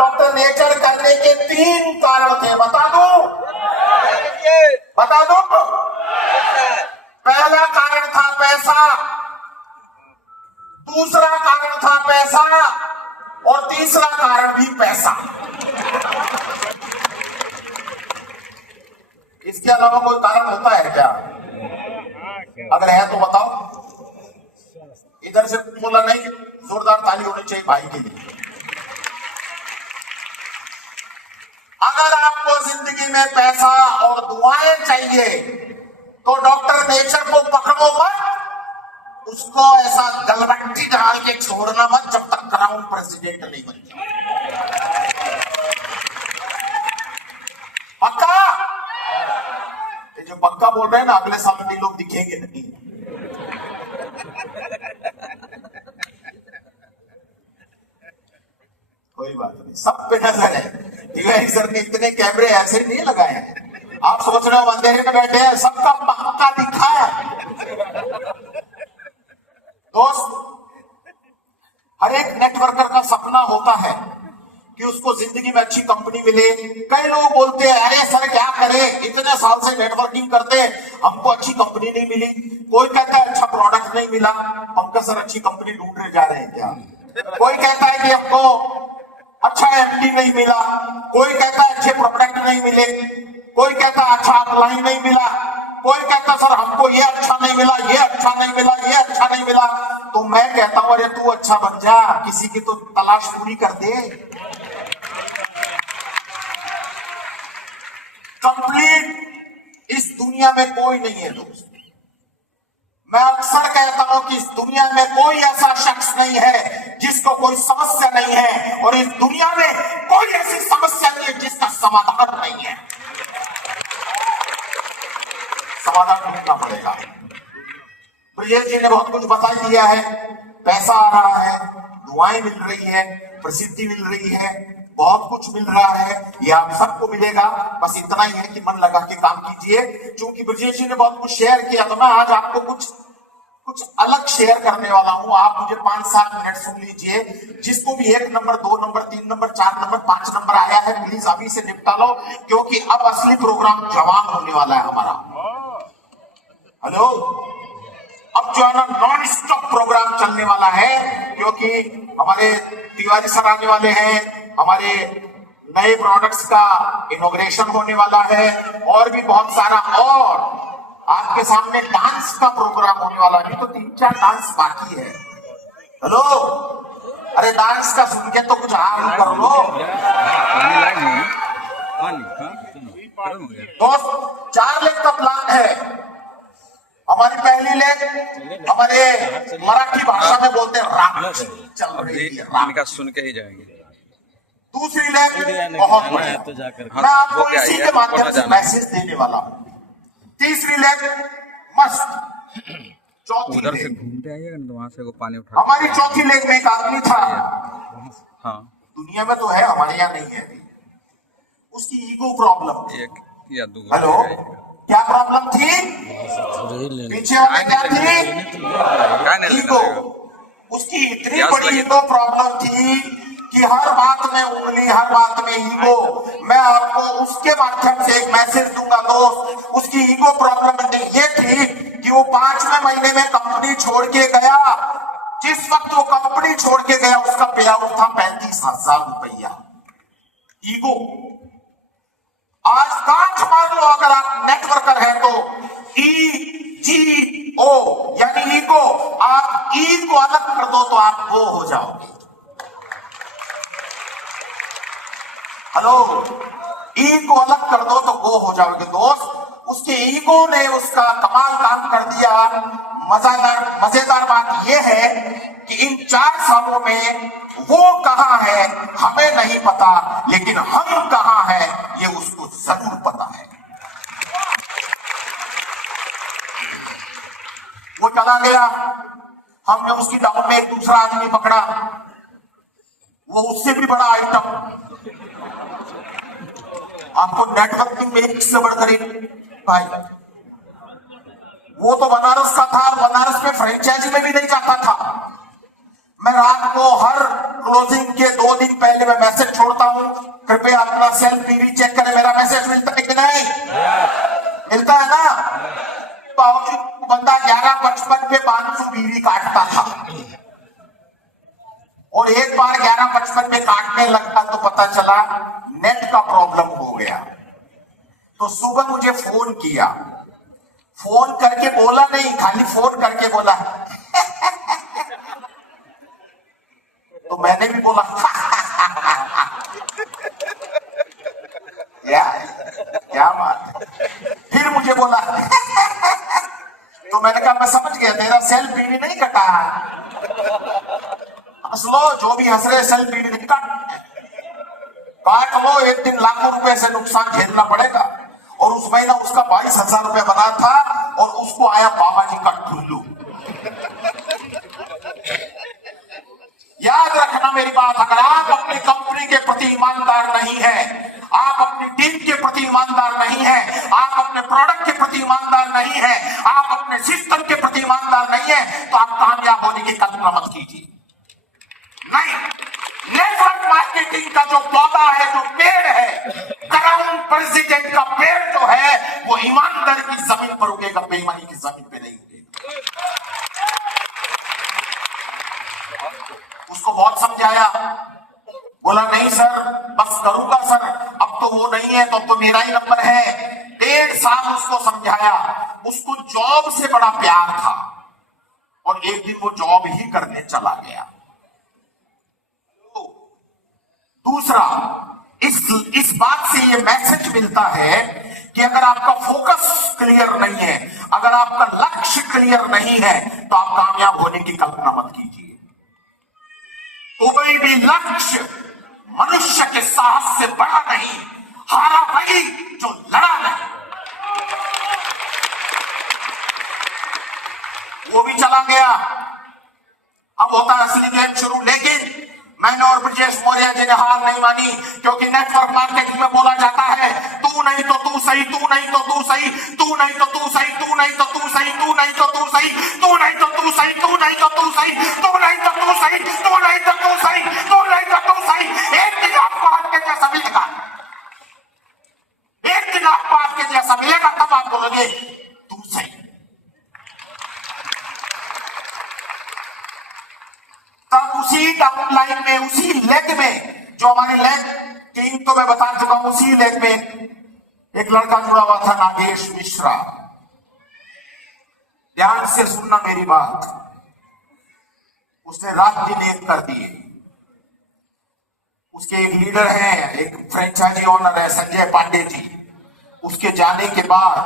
Doctor nature करने के 3 कारण थे, बता दूं? बता दूं? पहला कारण था पैसा, दूसरा कारण था पैसा, और तीसरा कारण भी पैसा। इसके अलावा कोई कारण होता है क्या? अगर है तो बताओ। इधर से बोला नहीं, जोरदार ताली होनी चाहिए भाई के लिए। अगर आपको जिंदगी में पैसा और दुआएं चाहिए तो डॉक्टर नेचर को पकड़ो मत, उसको ऐसा गलबट्टी डाल के छोड़ना मत जब तक क्राउन प्रेसिडेंट नहीं बन जाए। पक्का? ये जो पक्का बोल रहे हैं ना, अगले साल भी लोग दिखेंगे नहीं। कोई बात नहीं, सब पे नजर है। तिवारी सर ने इतने कैमरे ऐसे नहीं लगाए हैं, आप सोच रहे हो अंधेरे में बैठे हैं, सबका पक्का दिखा है। दोस्त, हर एक नेटवर्कर का सपना होता है कि उसको जिंदगी में अच्छी कंपनी मिले। कई लोग बोलते हैं, अरे सर क्या करें, इतने साल से नेटवर्किंग करते हैं, हमको अच्छी कंपनी नहीं मिली। कोई कहता है अच्छा प्रोडक्ट नहीं मिला, हमको सर अच्छी कंपनी ढूंढने जा रहे हैं क्या? कोई कहता है कि हमको अच्छा एमडी नहीं मिला, कोई कहता है अच्छे प्रोडक्ट नहीं मिले, कोई कहता है अच्छा अपलाइन नहीं मिला, कोई कहता सर हमको ये अच्छा नहीं मिला, ये अच्छा नहीं मिला, ये अच्छा नहीं मिला। तो मैं कहता हूं, अरे तू अच्छा बन जा, किसी की तो तलाश पूरी कर दे। कंप्लीट इस दुनिया में कोई नहीं है दोस्त। मैं अक्सर कहता हूं कि इस दुनिया में कोई ऐसा शख्स नहीं है जिसको कोई समस्या नहीं है, और इस दुनिया में कोई ऐसी समस्या नहीं है जिसका समाधान नहीं है। समाधान ढूंढना पड़ेगा। ब्रजेश जी ने बहुत कुछ बता दिया है। पैसा आ रहा है, दुआएं मिल रही है, प्रसिद्धि मिल रही है, बहुत कुछ मिल रहा है, ये आप सबको मिलेगा। बस इतना ही है कि मन लगा के काम कीजिए। क्योंकि ब्रजेश जी ने बहुत कुछ शेयर किया, तो मैं आज आपको कुछ अलग शेयर करने वाला हूं। आप मुझे 5-7 मिनट सुन लीजिए। जिसको भी 1 number, 2 number, 3 number, 4 number, 5 number आया है, प्लीज अभी से निपटा लो, क्योंकि अब असली प्रोग्राम जवान होने वाला है हमारा। हेलो, अब जो है ना नॉन स्टॉप प्रोग्राम चलने वाला है, क्योंकि हमारे तिवारी सर आने वाले हैं, हमारे नए प्रोडक्ट्स का इनॉग्रेशन होने वाला है, और भी बहुत सारा। और आपके सामने डांस का प्रोग्राम होने वाला है। तो 3-4 डांस बाकी है। हेलो, अरे डांस का सुन के तो कुछ हाल कर लो दोस्त। 4 लेग का प्लान है। हमारी पहली लेग हमारे मराठी भाषा में बोलते हैं राम चल रही है, राम सुन के ही जाएंगे। दूसरी लेग बहुत बढ़िया, मैं आपको इसी के माध्यम से मैसेज देने वाला हूँ। तीसरी लेग मस्त। चौथी उधर से लेग घूमते आइएगा ना, तो वहां से वो पानी उठा। हमारी चौथी लेग में एक आदमी था, हाँ दुनिया में तो है, हमारे यहाँ नहीं है। उसकी ईगो प्रॉब्लम। 1 या 2। हेलो, क्या प्रॉब्लम थी? पीछे वाले क्या थी? ईगो। उसकी इतनी बड़ी ईगो प्रॉब्लम थी कि हर बात में उंगली, हर बात में ईगो। मैं आपको उसके माध्यम से एक मैसेज दूंगा दोस्त। उसकी ईगो प्रॉब्लम ये थी कि वो 5वें महीने में कंपनी छोड़ के गया। जिस वक्त वो कंपनी छोड़ के गया, उसका पे आउट था 35,000 रुपया। ईगो। आज गांठ मार लो, अगर आप नेटवर्कर है तो EGO यानी ईगो। आप ई को अलग कर दो तो आप गो हो जाओगे। हेलो, ई को अलग कर दो तो गो हो जाओगे दोस्त। उसके ईगो ने उसका कमाल काम कर दिया। मजेदार बात यह है कि इन 4 सालों में वो कहां है हमें नहीं पता, लेकिन हम कहां हैं ये उसको जरूर पता है। वो चला गया, हमने उसकी डाउन में एक दूसरा आदमी पकड़ा, वो उससे भी बड़ा आइटम। आपको नेटवर्किंग में एक से बढ़कर एक भाई, वो तो बनारस का था, बनारस में फ्रेंचाइजी में भी नहीं जाता था। मैं रात को हर क्लोजिंग के 2 दिन पहले मैं मैसेज छोड़ता हूं, कृपया अपना सेल्फ पीवी चेक करें। मेरा मैसेज मिलता है कि नहीं? मिलता है ना? बावजूद बंदा 11:55 पे 500 बीवी काटता था, और एक बार 11:55 पे काटने लगा तो पता चला नेट का प्रॉब्लम हो गया। तो सुबह मुझे फोन किया, फोन करके बोला नहीं, खाली फोन करके बोला तो मैंने भी बोला क्या बात है। फिर मुझे बोला तो मैंने कहा मैं समझ गया, तेरा सेल्फ पीवी नहीं कटा। हंस लो, जो भी हंस रहे, सेल्फ पीवी नहीं काट लो, एक दिन लाखों रुपए से नुकसान झेलना पड़ेगा। और उस महीना उसका 22,000 रुपए बना था, और उसको आया बाबा जी का टुल्लू। याद रखना मेरी बात, अगर आप अपनी कंपनी के प्रति ईमानदार नहीं है, आप अपनी टीम के प्रति ईमानदार नहीं है, आप अपने प्रोडक्ट के प्रति ईमानदार नहीं है, आप अपने सिस्टम के प्रति ईमानदार नहीं है, तो आप कामयाब होने की कल्पना मत कीजिए। नहीं, नेटवर्क मार्केटिंग का जो पौधा है, जो पेड़ है, क्राउन प्रेसिडेंट का पेड़ जो है, वो ईमानदारी की जमीन पर उगेगा, बेईमानी की जमीन पे नहीं उगेगा। उसको बहुत समझाया, बोला नहीं सर, बस करूंगा सर, अब तो वो नहीं है, तो अब तो मेरा ही नंबर है। 1.5 साल उसको समझाया। उसको जॉब से बड़ा प्यार था, और एक दिन वो जॉब ही करने चला गया। दूसरा, इस बात से ये मैसेज मिलता है कि अगर आपका फोकस क्लियर नहीं है, अगर आपका लक्ष्य क्लियर नहीं है, तो आप कामयाब होने की कल्पना मत कीजिए। कोई भी लक्ष्य मनुष्य के साहस से बड़ा नहीं, हारा वही जो लड़ा नहीं। वो भी चला गया, अब होता है असली गेम शुरू। लेकिन मैंने और ब्रजेश मौर्य जी ने हार नहीं मानी, क्योंकि नेटवर्क मार्केटिंग में बोला जाता है, तू नहीं तो तू सही, तू नहीं तो तू सही, तू नहीं तो तू सही, तू नहीं तो तू सही, तू नहीं तो तू सही, तू नहीं तो तू सही, तू नहीं तो तू सही, तू नहीं तो तू सही, तू नहीं तो तू सही, तू नहीं तो तू सही। एक दिन आपको आपके जैसा मिलेगा, एक दिन आपको आपके जैसा मिलेगा, तब आप बोलोगे तू सही। तब उसी डाउनलाइन में, उसी लेग में, जो हमारे लेग टीम तो मैं बता चुका हूं, उसी लेग में एक लड़का जुड़ा हुआ था, नागेश मिश्रा। ध्यान से सुनना मेरी बात। उसने रात दिन एक कर दिए। उसके एक लीडर हैं, एक फ्रेंचाइजी ओनर है संजय पांडे जी। उसके जाने के बाद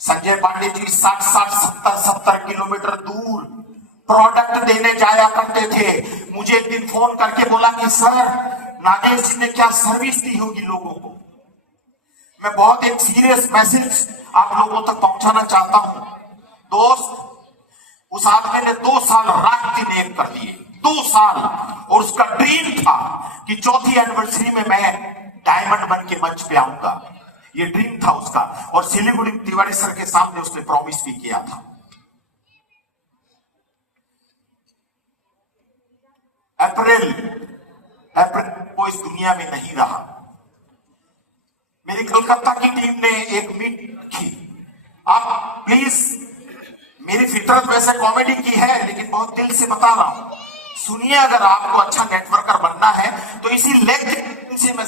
संजय पांडे जी 60-60, 70-70 किलोमीटर दूर प्रोडक्ट देने जाया करते थे। मुझे एक दिन फोन करके बोला कि सर, नागेश जी ने क्या सर्विस दी होगी लोगों को। मैं बहुत एक सीरियस मैसेज आप लोगों तक पहुंचाना चाहता हूं। दोस्त, उस आदमी ने 2 साल रात दिन एक कर दिए, 2 साल। और उसका ड्रीम था कि 4th एनिवर्सरी में मैं डायमंड बन के मंच पे आऊंगा। ये ड्रीम था उसका, और सिलीगुड़ी तिवारी सर के सामने उसने प्रॉमिस भी किया था। अप्रैल को इस दुनिया में नहीं रहा। मेरी कोलकाता की टीम ने एक मीट की। आप प्लीज, मेरी फितरत वैसे कॉमेडी की है, लेकिन बहुत दिल से बता रहा हूं, सुनिए। अगर आपको अच्छा नेटवर्कर बनना है तो इसी लेग से मैं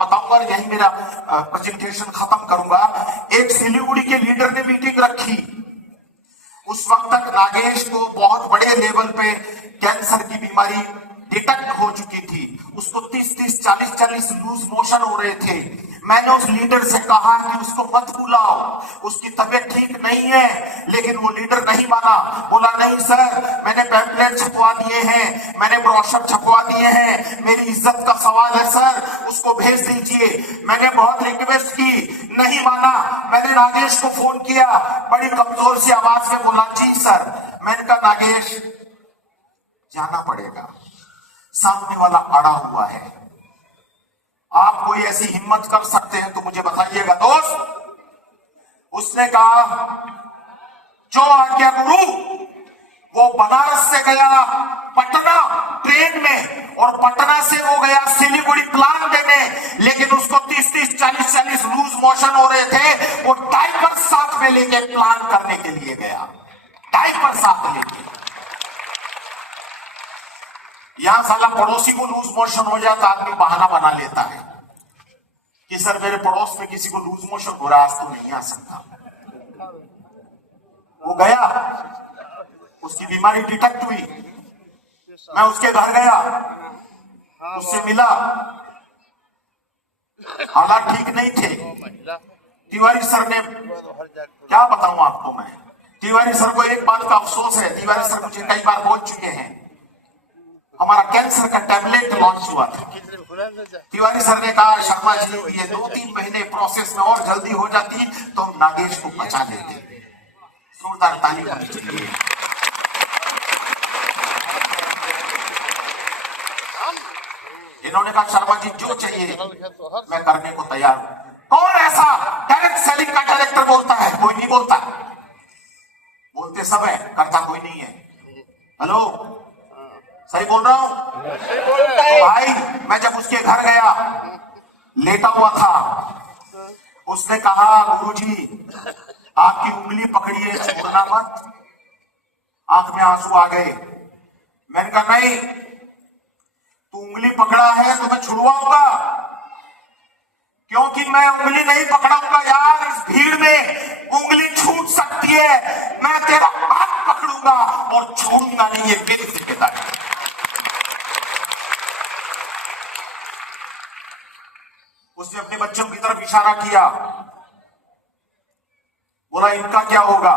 बताऊंगा, यही मेरा प्रेजेंटेशन खत्म करूंगा। एक सिलीगुड़ी के लीडर ने मीटिंग रखी। उस वक्त तक नागेश को बहुत बड़े लेवल पे कैंसर की बीमारी डिटेक्ट हो चुकी थी। उसको 30-30, 40-40 लूज मोशन हो रहे थे। मैंने उस लीडर से कहा कि उसको मत बुलाओ, उसकी तबीयत ठीक नहीं है। लेकिन वो लीडर नहीं माना। बोला नहीं सर, मैंने पैम्पलेट छपवा दिए हैं, मैंने ब्रोशर छपवा दिए हैं, मेरी इज्जत का सवाल है सर, उसको भेज दीजिए। मैंने बहुत रिक्वेस्ट की, नहीं माना। मैंने नागेश को फोन किया, बड़ी कमजोर सी आवाज में बोला जी सर। मैंने कहा नागेश, जाना पड़ेगा, सामने वाला अड़ा हुआ है। आप कोई ऐसी हिम्मत कर सकते हैं तो मुझे बताइएगा। दोस्त, उसने कहा जो आज्ञा गुरु। वो बनारस से गया, पटना ट्रेन में, और पटना से वो गया सिलीगुड़ी प्लान देने, लेकिन उसको 30-30, 40-40 लूज मोशन हो रहे थे। वो डायपर साथ में लेके प्लान करने के लिए गया, डायपर साथ लेके। यहां साला पड़ोसी को लूज मोशन हो जाता, आदमी बहाना बना लेता है कि सर मेरे पड़ोस में किसी को लूज मोशन हो रहा, आज तो नहीं आ सकता। वो गया, उसकी बीमारी डिटेक्ट हुई, मैं उसके घर गया, उससे मिला, हालात ठीक नहीं थे। तिवारी सर ने, क्या बताऊं आपको मैं, तिवारी सर को एक बात का अफसोस है, तिवारी सर मुझे कई बार बोल चुके हैं, हमारा कैंसर का टैबलेट लॉन्च हुआ था, तिवारी सर ने कहा शर्मा जी ये 2-3 महीने प्रोसेस में और जल्दी हो जाती तो हम नागेश को बचा लेते। जोरदार ताली होनी चाहिए। इन्होंने कहा शर्मा जी जो चाहिए मैं करने को तैयार हूं। कौन ऐसा डायरेक्ट सेलिंग का डायरेक्टर बोलता है? कोई नहीं बोलता, बोलते सब है, करता कोई नहीं है। हेलो, सही बोल रहा हूं? तो भाई मैं जब उसके घर गया, लेटा हुआ था, उसने कहा गुरुजी आपकी उंगली पकड़िए, छोड़ना मत। आंख में आंसू आ गए। मैंने कहा नहीं, तू उंगली पकड़ा है तो मैं छुड़वाऊंगा, क्योंकि मैं उंगली नहीं पकड़ाऊंगा यार। इस भीड़ में उंगली छूट सकती है, मैं तेरा हाथ पकड़ूंगा और छोड़ूंगा नहीं, ये मेरी जिम्मेदारी है। उसने अपने बच्चों की तरफ इशारा किया, बोला इनका क्या होगा?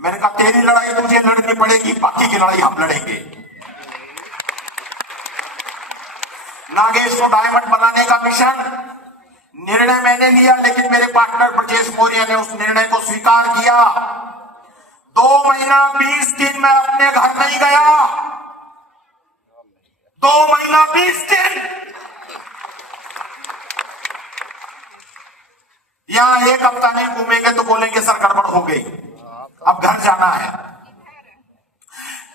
मैंने कहा तेरी लड़ाई तुझे लड़नी पड़ेगी, बाकी की लड़ाई हम लड़ेंगे। नागेश को डायमंड बनाने का मिशन निर्णय मैंने लिया, लेकिन मेरे पार्टनर ब्रजेश मौर्य ने उस निर्णय को स्वीकार किया। 2 महीना 20 दिन मैं अपने घर नहीं गया, 2 महीना 20 दिन। यहां 1 हफ्ता नहीं घूमेंगे तो बोलेंगे सर गड़बड़ हो गई, अब घर जाना है।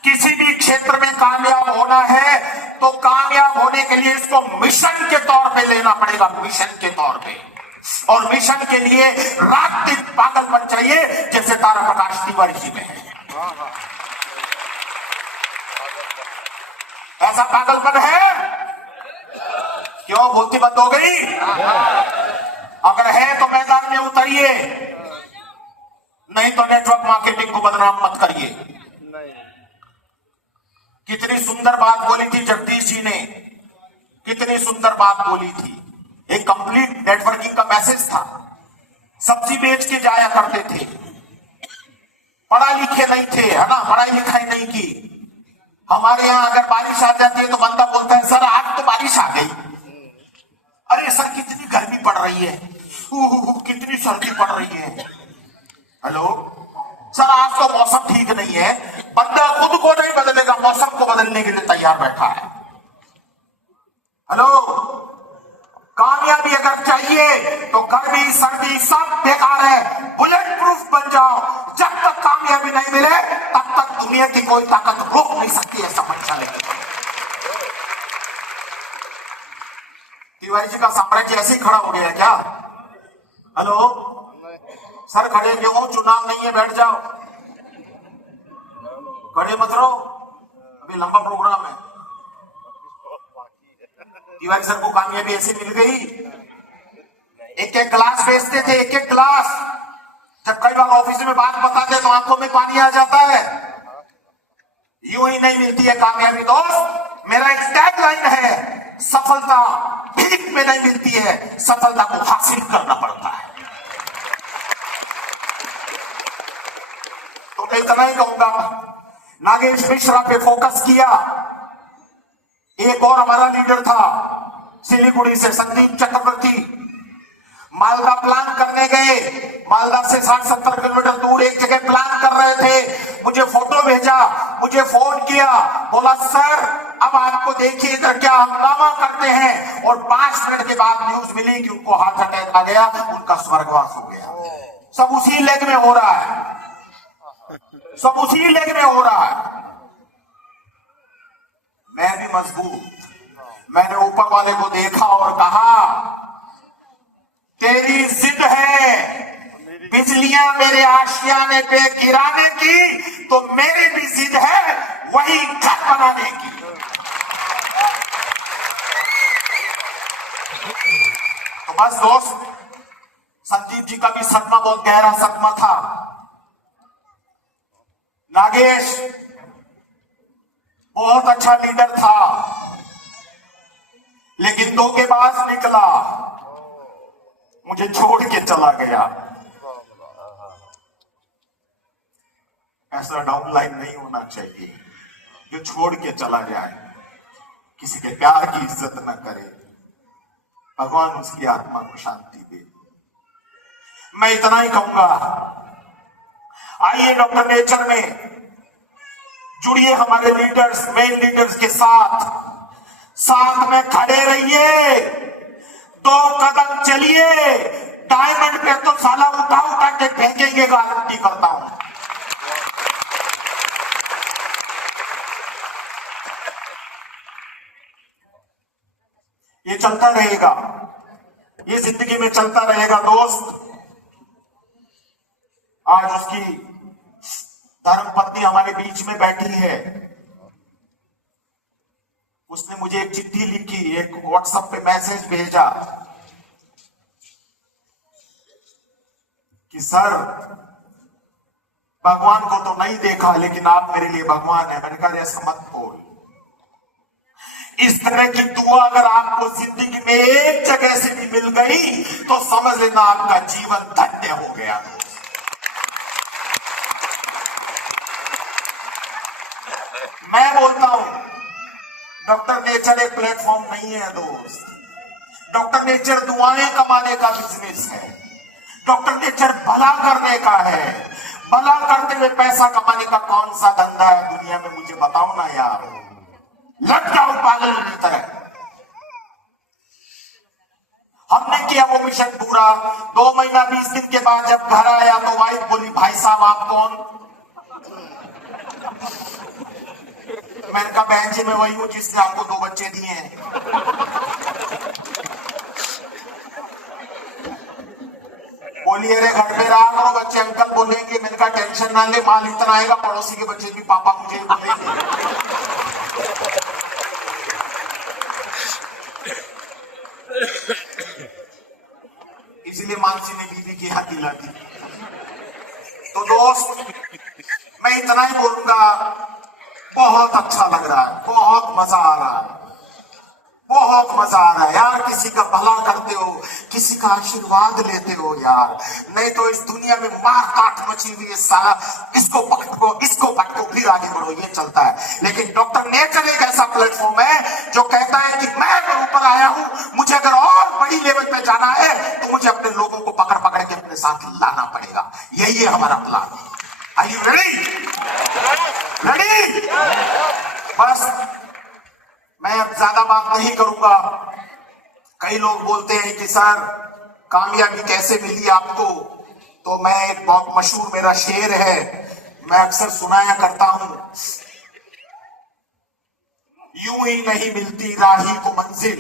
किसी भी क्षेत्र में कामयाब होना है तो कामयाब होने के लिए इसको मिशन के तौर पे लेना पड़ेगा, मिशन के तौर पे। और मिशन के लिए रात दिन पागलपन चाहिए, जैसे तारा प्रकाश तिवारी जी में है। ऐसा पागलपन है? क्यों बोलती बंद हो गई? अगर है तो मैदान में उतरिए, नहीं तो नेटवर्क मार्केटिंग को बदनाम मत करिए। कितनी सुंदर बात बोली थी जगदीश जी ने, कितनी सुंदर बात बोली थी। एक कंप्लीट नेटवर्किंग का मैसेज था। सब्जी बेच के जाया करते थे, पढ़ा लिखे नहीं थे, है ना, पढ़ाई लिखाई नहीं की। हमारे यहां अगर बारिश आ जाती है तो बंदा बोलता है सर आज तो बारिश आ गई। अरे सर कितनी गर्मी पड़ रही है, कितनी सर्दी पड़ रही है। हेलो सर आज तो मौसम ठीक नहीं है। बंदा खुद को नहीं बदलेगा, मौसम को बदलने के लिए तैयार बैठा है। हेलो, कामयाबी अगर चाहिए तो गर्मी सर्दी सब बेकार है, बुलेट प्रूफ बन जाओ। जब तक कामयाबी नहीं मिले तब तक दुनिया की कोई ताकत रोक नहीं सकती है, समझ चले। तिवारी जी का साम्राज्य ऐसे ही खड़ा हो गया क्या? हेलो सर खड़े क्यों हो? चुनाव नहीं है, बैठ जाओ, खड़े मत रहो, अभी लंबा प्रोग्राम है। तिवारी सर को कामयाबी ऐसे मिल गई, एक गिलास बेचते थे, एक गिलास। जब कई बार ऑफिस में बात बताते तो आंखों में पानी आ जाता है। यूं ही नहीं मिलती है कामयाबी दोस्त। मेरा एक टैगलाइन है, सफलता भीख में नहीं मिलती है, सफलता को हासिल करना पड़ता है। तो मैं इतना ही कहूंगा, नागेश मिश्रा पे फोकस किया। एक और हमारा लीडर था सिलीगुड़ी से, संदीप चक्रवर्ती, मालदा प्लान करने गए। मालदा से 60-70 किलोमीटर दूर एक जगह प्लान कर रहे थे। मुझे फोटो भेजा, मुझे फोन किया, बोला सर अब आपको देखिए इधर क्या हंगामा करते हैं। और 5 मिनट के बाद न्यूज मिली कि उनको हार्ट अटैक आ गया, उनका स्वर्गवास हो गया। सब उसी लेग में हो रहा है, सब उसी लेग में हो रहा है। मैं भी मजबूत। मैंने ऊपर वाले को देखा और कहा, तेरी जिद है बिजलियां मेरे आशियाने पे गिराने की, तो मेरी भी जिद है वही घर बनाने की। तो बस दोस्त, संजीव जी का भी सदमा बहुत गहरा सदमा था। नागेश बहुत अच्छा लीडर था, लेकिन धोखेबाज निकला, मुझे छोड़ के चला गया। ऐसा डाउनलाइन नहीं होना चाहिए जो छोड़ के चला जाए, किसी के प्यार की इज्जत न करे। भगवान उसकी आत्मा को शांति दे। मैं इतना ही कहूंगा, आइए डॉक्टर नेचर में जुड़िए हमारे लीडर्स, मेन लीडर्स के साथ, साथ में खड़े रहिए, 2 कदम चलिए। डायमंड पे तो साला उठा उठा के फेंकेंगे, गारंटी करता हूं। ये चलता रहेगा, ये जिंदगी में चलता रहेगा दोस्त। आज उसकी धर्मपत्नी हमारे बीच में बैठी है। उसने मुझे एक चिट्ठी लिखी, एक व्हाट्सएप पे मैसेज भेजा कि सर, भगवान को तो नहीं देखा, लेकिन आप मेरे लिए भगवान है। मैंने कहा ऐसा मत बोल। इस तरह की दुआ अगर आपको जिंदगी में एक जगह से भी मिल गई तो समझ लेना आपका जीवन धन्य हो गया। मैं बोलता हूं, डॉक्टर नेचर एक प्लेटफॉर्म नहीं है दोस्त। डॉक्टर नेचर दुआएं कमाने का बिजनेस है। डॉक्टर नेचर भला करने का है। भला करते हुए पैसा कमाने का कौन सा धंधा है दुनिया में, मुझे बताओ ना यार। लग जाओ पागल की तरह। हमने किया वो मिशन पूरा। 2 महीना 20 दिन के बाद जब घर आया तो वाइफ बोली, भाई साहब आप कौन? मैंने कहा बहन जी मैं वही हूं जिसने आपको 2 बच्चे दिए हैं। बोली अरे घर पे रहा करो, बच्चे अंकल बोलेंगे। मैंने कहा टेंशन ना ले, माल इतना आएगा पड़ोसी के बच्चे भी पापा मुझे बोलेंगे। इसलिए मानसी ने बीवी की हाथ दिला दी। तो दोस्त, मैं इतना ही बोलूंगा, बहुत अच्छा लग रहा है, बहुत मजा आ रहा है, बहुत मजा आ रहा है यार। किसी का भला करते हो, किसी का आशीर्वाद लेते हो यार। नहीं तो इस दुनिया में मार काट मची हुई है साला, इसको पकड़ो इसको पकड़ो फिर आगे बढ़ो, ये चलता है। लेकिन डॉक्टर नेचर एक ऐसा प्लेटफॉर्म है जो कहता है कि मैं अगर ऊपर आया हूं, मुझे अगर और बड़ी लेवल पे जाना है तो मुझे अपने लोगों को पकड़ पकड़ के अपने साथ लाना पड़ेगा। यही है हमारा plan. Are you ready? Ready? बस मैं अब ज्यादा बात नहीं करूंगा। कई लोग बोलते हैं कि सर कामयाबी कैसे मिली आपको? तो मैं एक बहुत मशहूर मेरा शेर है, मैं अक्सर सुनाया करता हूं, यूं ही नहीं मिलती राही को मंजिल,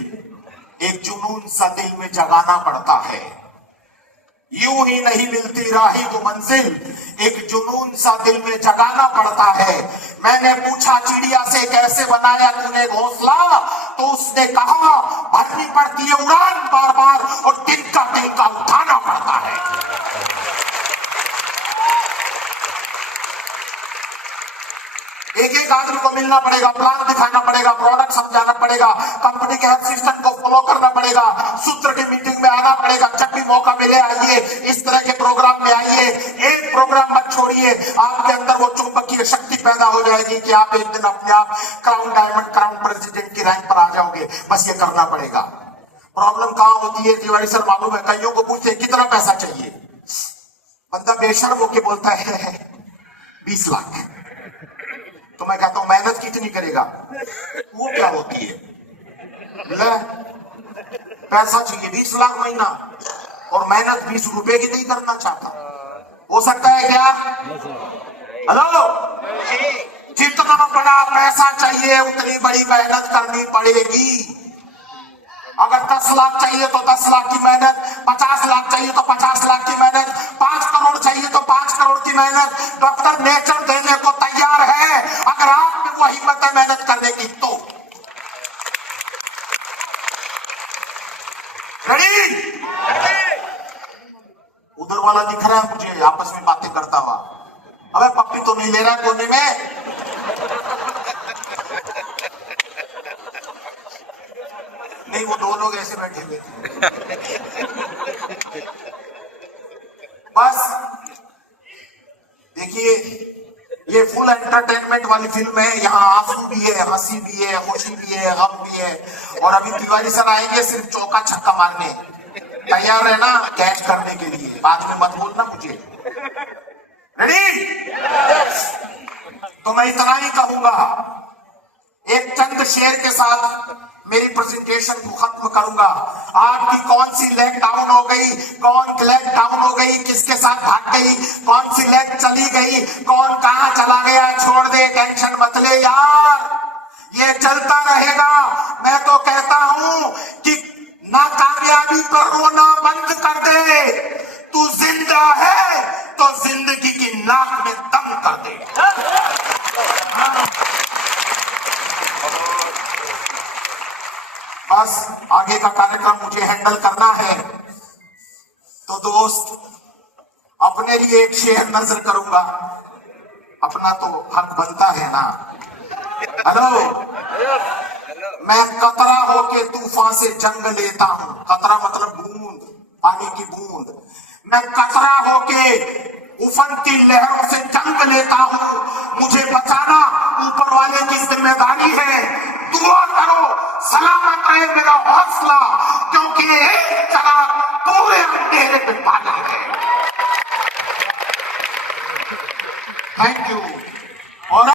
एक जुनून सा दिल में जगाना पड़ता है। यूं ही नहीं मिलती राही को मंजिल, एक जुनून सा दिल में जगाना पड़ता है। मैंने पूछा चिड़िया से कैसे बनाया तूने घोंसला, तो उसने कहा भरनी पड़ती है उड़ान बार बार और तिनका तिनका उठाना पड़ता है। एक एक आदमी को मिलना पड़ेगा, प्लान दिखाना पड़ेगा, प्रोडक्ट समझाना पड़ेगा, कंपनी के हर सिस्टम को फॉलो करना पड़ेगा, सूत्र की मीटिंग में आना पड़ेगा। जब भी मौका मिले आइए, इस तरह के प्रोग्राम में आइए। एक प्रोग्राम मत छोड़िए, आपके अंदर वो चुंबकीय शक्ति पैदा हो जाएगी कि आप एक दिन अपने आप क्राउन डायमंड, क्राउन प्रेसिडेंट की रैंक पर आ जाओगे। बस ये करना पड़ेगा। प्रॉब्लम कहां होती है तिवारी सर मालूम है? कईयों को पूछते कितना पैसा चाहिए, बंदा बेशर्म होके बोलता है 20 लाख। तो मैं कहता हूं मेहनत कितनी करेगा? वो क्या होती है? ले, पैसा चाहिए 20 लाख महीना और मेहनत 20 रुपए की नहीं करना चाहता। हो सकता है क्या? हेलो, जितना बड़ा पैसा चाहिए उतनी बड़ी मेहनत करनी पड़ेगी। अगर 10 लाख चाहिए तो 10 लाख की मेहनत, 50 लाख चाहिए तो 50 लाख की मेहनत, 5 करोड़ चाहिए तो 5 करोड़ की मेहनत। डॉक्टर नेचर देने को तैयार है, अगर आप में वो हिम्मत है मेहनत करने की तो। रेडी? उधर वाला दिख रहा है मुझे आपस में बातें करता हुआ। अबे पप्पी तो नहीं ले रहा है कोने में? नहीं, वो 2 लोग ऐसे बैठे हुए थे। बस देखिए, ये फुल एंटरटेनमेंट वाली फिल्म है। यहाँ आंसू भी है, हंसी भी है, खुशी भी है, गम भी है। और अभी तिवारी सर आएंगे सिर्फ चौका छक्का मारने। तैयार है ना कैच करने के लिए? बाद में मत बोलना मुझे। रेडी? तो मैं इतना ही कहूंगा, एक चंद शेर के साथ मेरी प्रेजेंटेशन को खत्म करूंगा। आपकी कौन सी लेग डाउन हो गई, कौन लेग डाउन हो गई, किसके साथ भाग गई, कौन सी लेग चली गई, कौन कहां चला गया, छोड़ दे, टेंशन मत ले यार, ये चलता रहेगा। मैं तो कहता हूं कि नाकामयाबी को रोना बंद कर दे। तू जिंदा है तो जिंदगी की नाक में दम कर दे। बस आगे का कार्यक्रम मुझे हैंडल करना है, तो दोस्त अपने लिए एक शेर नजर करूंगा। अपना तो हक बनता है ना। हेलो, मैं कतरा होके तूफान से जंग लेता हूं। कतरा मतलब बूंद, पानी की बूंद। मैं कतरा होके उफनती लहरों से जंग लेता हूं। मुझे बचाना ऊपर वाले की जिम्मेदारी है। दुआ करो सलामत रहे मेरा हौसला, क्योंकि एक चराग पूरे अंधेरे में पानी है। Thank you.